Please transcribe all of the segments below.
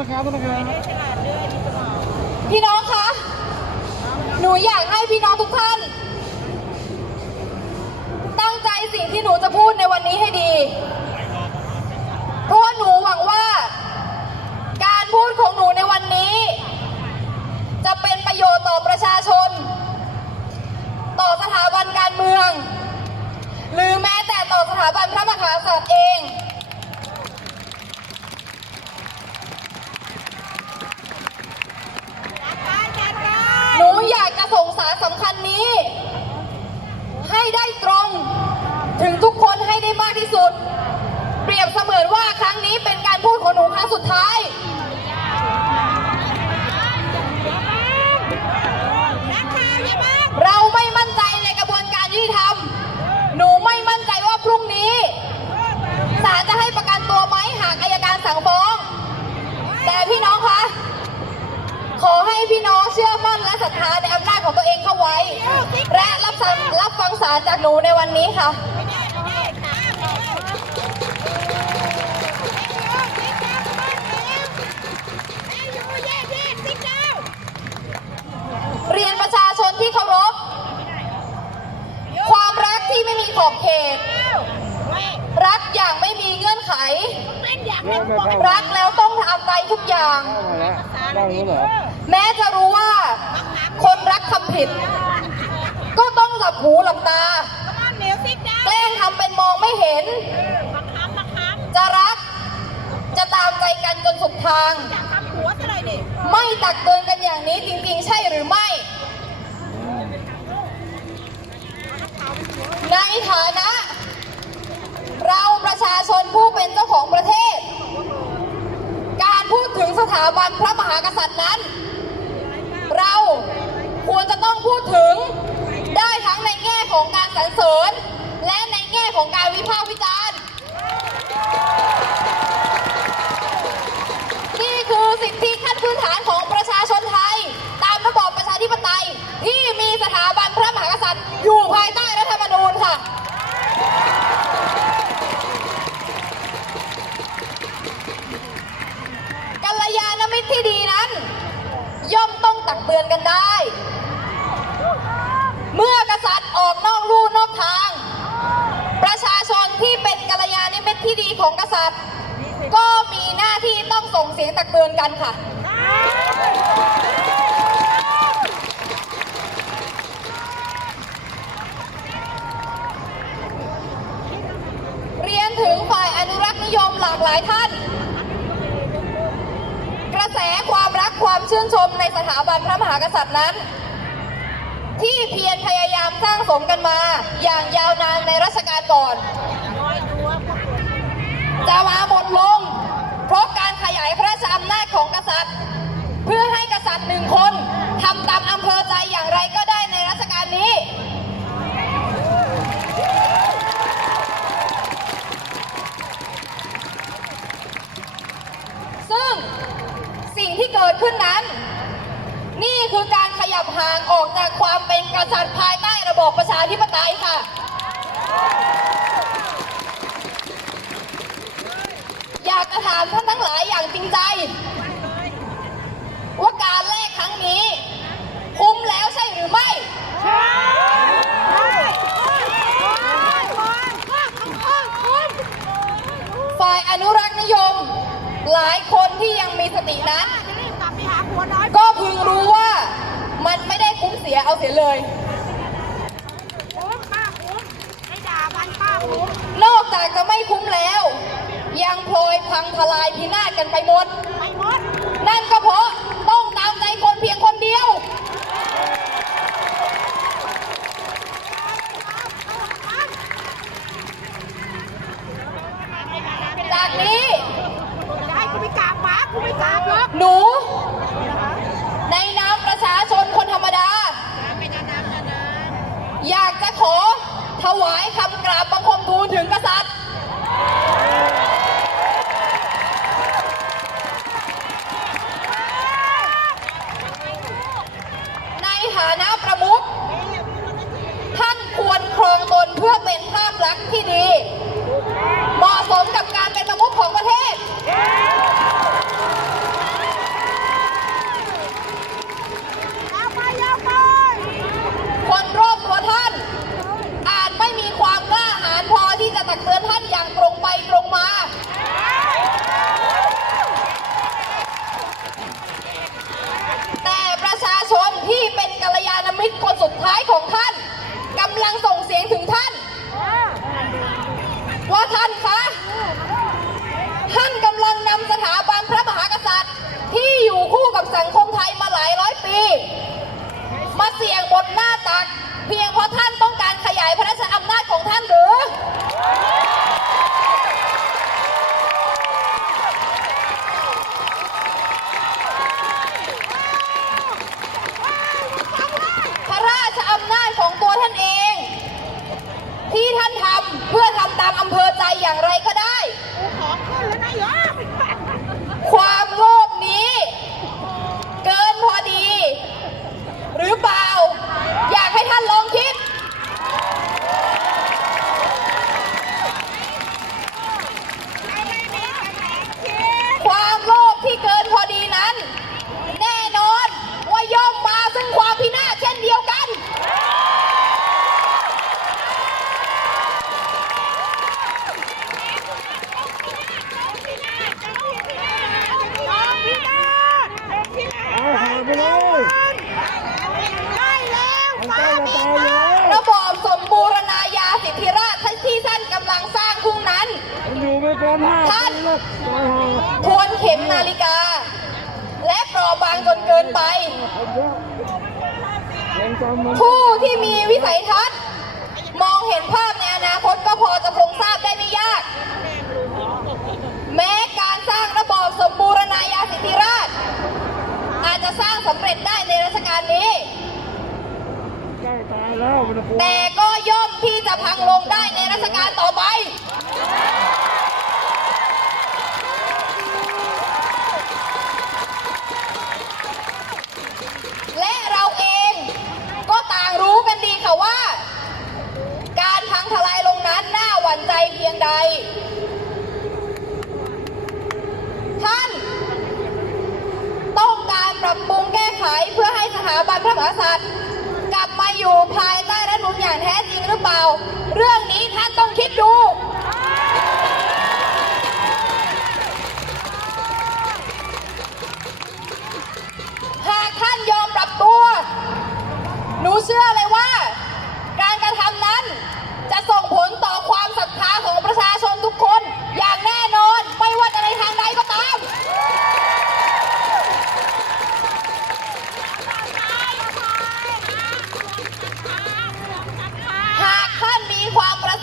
นะครับต้นนครับต้นนะครับพี่น้องคะ หนูอยากให้พี่น้องทุกท่าน ตั้งใจสิ่งที่หนูจะพูดในวันนี้ให้ดี เพราะว่าหนูหวังว่า การพูดของหนูในวันนี้ จะเป็นประโยชน์ต่อประชาชน ต่อสถาบันการเมือง หรือแม้แต่ต่อสถาบันพระมหากษัตริย์เอง หนูอยากจะส่งสารสำคัญนี้ ให้ได้ตรง ถึงทุกคนให้ได้มากที่สุด เปรียบเสมือนว่าครั้งนี้เป็นการพูดของหนูครั้งสุดท้าย เราไม่มั่นใจในกระบวนการยุติธรรม หนูไม่มั่นใจว่าพรุ่งนี้ศาลจะให้ประกันตัวไหมหากอายการสั่งฟ้อง แต่พี่น้องคะ ขอให้พี่น้องเชื่อมั่นและ ศรัทธาในอำนาจของตัวเองเข้าไว้ และรับฟังรับฟังสารจากหนูในวันนี้ค่ะเรียนประชาชนที่เคารพ ความรักที่ไม่มีขอบเขต รักอย่างไม่มีเงื่อนไข รักแล้วต้องทำใจทุกอย่างเข้ามาแล้วเล่ารู้เหรอ แม้จะรู้ว่าคนรักทำผิด ก็ต้องหลับหูหลับตาแกล้งทำเป็นมองไม่เห็น จะรัก จะตามใจกันจนสุดทาง ไม่ตักเตือนกันอย่างนี้จริงๆ ใช่หรือไม่ในฐานะ เราประชาชนผู้เป็นเจ้าของประเทศ การพูดถึงสถาบันพระมหากษัตริย์นั้น เราควรจะต้องพูดถึงได้ทั้งในแง่ของการสรรเสริญ และในแง่ของการวิพากษ์วิจารณ์ นี่คือสิทธิขั้นพื้นฐานของประชาชนไทย ตามระบอบประชาธิปไตยที่มีสถาบันพระมหากษัตริย์ อยู่ภายใต้รัฐธรรมนูญค่ะกัลยาณมิตรที่ดีนั้น ย่อม ตักเตือนกันได้ เมื่อกษัตริย์ออกนอกลู่นอกทาง ประชาชนที่เป็นกัลยาณมิตรที่ดีของกษัตริย์ ก็มีหน้าที่ต้องส่งเสียงตักเตือนกันค่ะเรียนถึงฝ่ายอนุรักษ์นิยมหลากหลายท่าน กระแสความรักความ ชื่นชมในสถาบันพระมหากษัตริย์นั้น ที่เพียรพยายามสร้างสมกันมาอย่างยาวนานในรัชกาลก่อน จะมาหมดลง เพราะการขยายพระราชอำนาจของกษัตริย์ เพื่อให้กษัตริย์หนึ่งคนทำตามอำเภอใจอย่างไรก็ได้ในรัชกาลนี้ ซึ่งสิ่งที่ เกิดขึ้นนั้น นี่คือการขยับห่างออกจากความเป็นกษัตริย์ภายใต้ระบอบประชาธิปไตยค่ะ อยากจะถามท่านทั้งหลายอย่างจริงใจ ว่าการแลกครั้งนี้ คุ้มแล้วใช่หรือไม่ฝ่ายอนุรักษ์นิยม หลายคนที่ยังมีสตินั้น ก็พึงรู้ว่ามันไม่ได้คุ้มเสียเอาเสียเลย นอกจากจะไม่คุ้มแล้ว ยังพลอยพังทลายพินาศกันไปหมด นั่นก็เพราะต้องตามใจคนเพียงคนเดียว จากนี้ หนู ในนามประชาชนคนธรรมดา อยากจะขอถวายคำกราบบังคมทูลถึงกษัตริย์ เพียงเพราะท่านต้องการขยายพระราชอำนาจของท่านหรือ พระราชอำนาจของตัวท่านเอง ที่ท่านทำเพื่อทำตามอำเภอใจอย่างไรก็ได้ ขอขึ้นแล้วนายก ความโลภนี้ เกินพอดี หรือเปล่า อยากให้ท่านลองคิด ความโลภที่เกินพอดีนั้น แน่นอนว่าย่อมมาซึ่งความพินาศเช่นเดียวกัน เอาหายไปเลย ได้แล้ว มันใกล้จะตายแล้ว ระบอบสมบูรณาญาสิทธิราชที่ท่านกำลังสร้างทุ่งนั้น มันอยู่ไม่เกินห้า ท่านปีแล้วตายหาทวนเข็มนาฬิกา และปราะบางจนเกินไป ผู้ที่มีวิสัยทัศน์ มองเห็นภาพในอนาคตก็พอจะคงทราบได้ไม่ยาก แม้การสร้างระบอบสมบูรณาญาสิทธิราช อาจจะสร้างสำเร็จได้ในรัชกาลนี้ แต่ก็ย่อมที่จะพังลงได้ในรัชกาลต่อไป ใจเพียงใด ท่านต้องการปรับปรุงแก้ไขเพื่อให้สถาบันพระมหากษัตริย์ กลับมาอยู่ภายใต้รัฐมนูญอย่างแท้จริงหรือเปล่า เรื่องนี้ท่านต้องคิดดูหากท่านยอมปรับตัว หนูเชื่อเลยว่า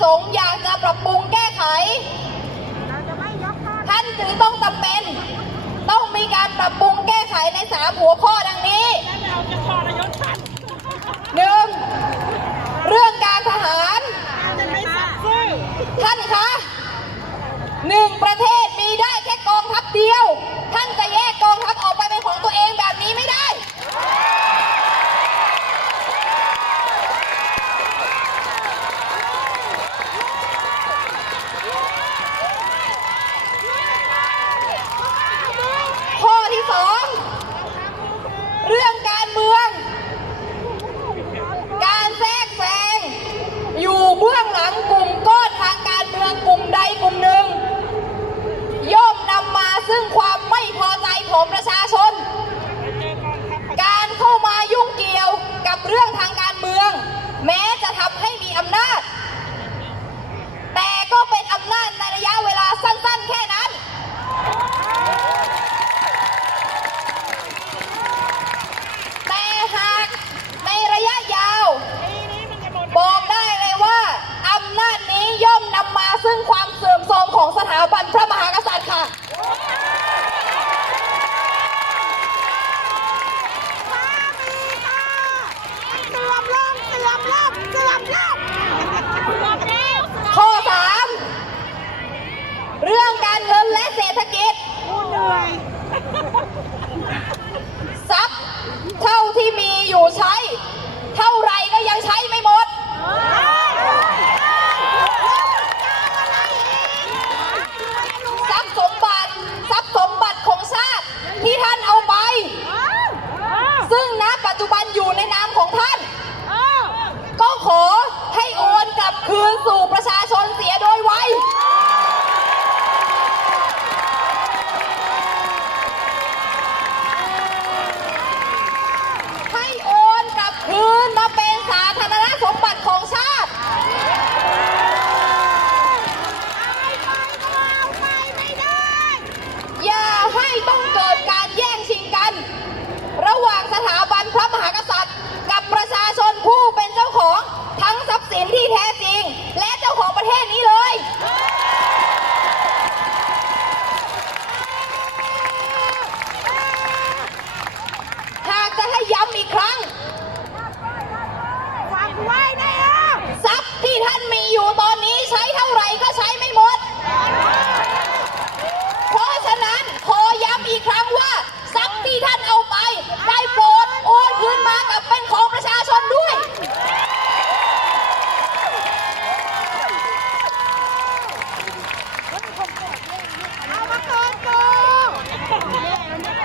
สงค์อยากจะปรับปรุงแก้ไข ท่านจึงต้องจำเป็น ต้องมีการปรับปรุงแก้ไขในสามหัวข้อดังนี้หนึ่งเรื่องการทหารซื่อท่านคะหนึ่งประเทศมีได้แค่กองทัพเดียว ท่านจะแยกกองทัพออกไปเป็นของตัวเองแบบนี้ไม่ได้ ข้อที่สองเรื่องการเมือง การแทรกแซงอยู่เบื้องหลังกลุ่มก้อนทางการเมืองกลุ่มใดกลุ่มหนึ่ง ย่อมนำมาซึ่งความไม่พอใจของประชาชน การเข้ามายุ่งเกี่ยวกับเรื่องทางการเมือง แม้จะทำให้มีอำนาจ แต่ก็เป็นอำนาจในระยะเวลาสั้นๆ แค่นั้น แต่หากในระยะยาว บอกได้เลยว่า อำนาจนี้ย่อมนำมาซึ่งความเสื่อมโทรมของสถาบันพระมหากษัตริย์ค่ะ เสื่อมลงเสื่อมล งเสื่อมลงเสื่อมแล้วข้อ3เรื่องการเงินและเศรษฐกิจกูเหนื่อยทรัพย์เท่าที่มีอยู่ใช้ เท่าไหรก็ยังใช้ไม่หมดทรัพย์สมบัติทรัพย์สมบัติของชาติที่ท่านเอาไป ซึ่งณปัจจุบันอยู่ในนามของท่าน้องขอให้โอนกลับคืนสู่ประชาชนเสียโดยไว ให้โอนกลับคืนมาเป็นสาธารณสมบัติของชาติ อย่าให้ต้องเกิดการแย่งชิงกัน ระหว่างสถาบันพระมหากษัตริย์ กับประชาชนผู้เป็นเจ้าของ สินที่แท้จริง และเจ้าของประเทศนี้เลย หากจะให้ย้ำอีกครั้ง ฟังไว้นะเออ ทรัพย์ที่ท่านมีอยู่ตอนนี้ใช้เท่าไหร่ก็ใช้ไม่หมด เพราะฉะนั้นขอย้ำอีกครั้งว่า ทรัพย์ที่ท่านเอาไป ได้โปรดโอนคืนมากลับเป็นของประชาชนด้วย เอามาคืนกู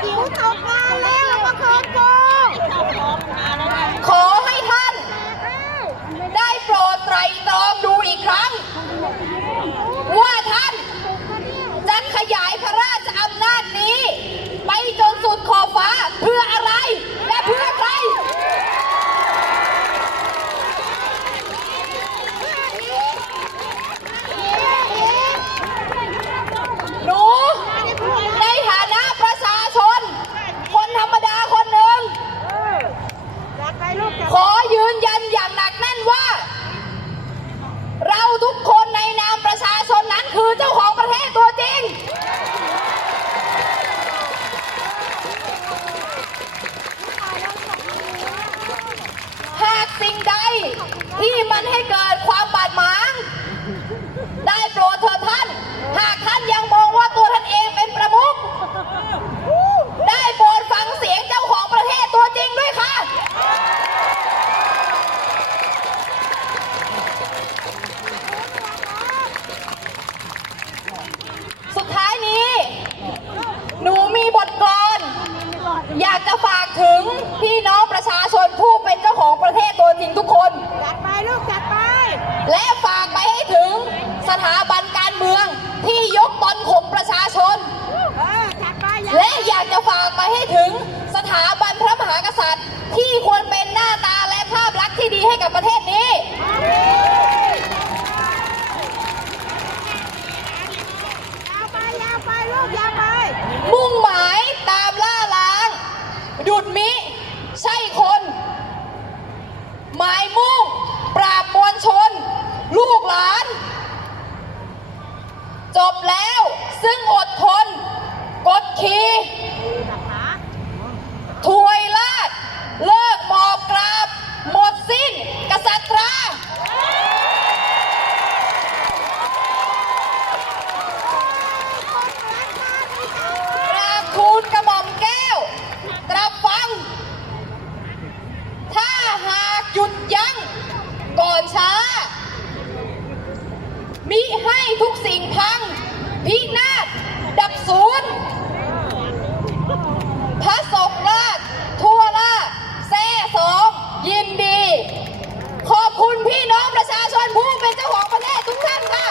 จิ๋วตกงานแล้วเอามาคืนกู ขอให้ท่าน ได้โปรดไตรตรองดูอีกครั้ง ว่าท่านจะขยายพระราชอำนาจนี้ ไปจนสุดขอบฟ้าเพื่ออะไร และเพื่อใคร หนู ในฐานะประชาชน คนธรรมดาคนหนึ่ง จัดไปลูกจัด ขอยืนยันอย่างหนักแน่นว่า เราทุกคนในนามประชาชนนั้นคือเจ้าของประเทศตัวจริง หากสิ่งใด ที่มันให้เกิดความบาดหมาง ได้โปรดเถิดท่าน หากท่านยังมองว่าตัวท่านเองเป็นประมุข ได้โปรดฟังเสียงเจ้าของประเทศตัวจริงด้วยค่ะ สุดท้ายนี้ หนูมีบทกลอน อยากจะฝากถึงพี่น้องประชาชนผู้เป็นเจ้าของประเทศตัว จริงทุกคน จัดไปลูกจัดไป และฝากไปให้ถึงสถาบันการเมืองที่ยกตนข่มประชาชน เออจัดไปอย่าและอยากจะฝากไปให้ถึงสถาบันพระมหากษัตริย์ ที่ควรเป็นหน้าตาและภาพลักษณ์ที่ดีให้กับประเทศนี้ ยาวไปยาวไปลูกยาวไป มุ่งหมายตามล่าล้าง ดุดมิ ใช่คน หมายมุ่ง ปราบมวลชน ลูกหลาน จบแล้วซึ่งอดทน กดขี่ถวยลาด เลิกหมอบกราบ หมดสิ้น กษัตรา กราบทูลกระหม่อมแก้ว ตรับฟัง ถ้า หยุดยั้งก่อนช้า มิให้ทุกสิ่งพัง พินาศดับศูนย์พระศกราชทั่วราชแซ่สองยินดี ขอบคุณพี่น้องประชาชนผู้เป็นเจ้าของประเทศทุกท่านค่ะ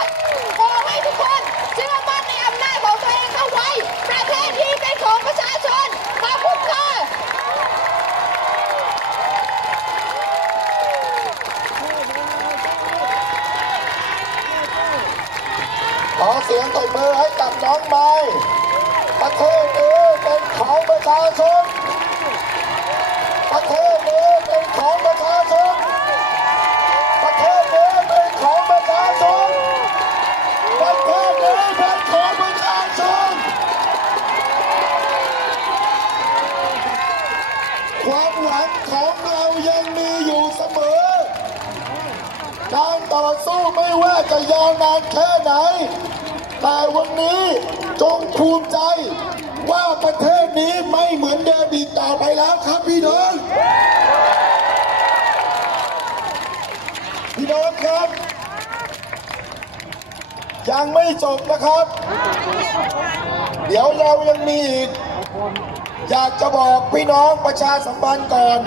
ขอให้ทุกคนเชื่อมั่นในอำนาจของตัวเองเข้าไว้ ประเทศที่เป็นของประชาชน ขอบคุณค่ะ ขอ เสียงตบมือให้กับน้องไม้ประเทศนี้เป็นของประชาชน ประเทศนี้เป็นของประชาชน ประเทศนี้เป็นของประชาชน ประเทศนี้เป็นของประชาชน ความหวังของเรายังมีอยู่เสมอ การต่อสู้ไม่ว่าจะยาวนานแค่ไหน แต่วันนี้จงภูมิใจว่าประเทศนี้ไม่เหมือนเดิมอีกต่อไปแล้วครับพี่น้องพี่น้องครับ ยังไม่จบนะครับ เดี๋ยวเรายังมีอีก อยากจะบอกพี่น้องประชาสัมพันธ์ก่อน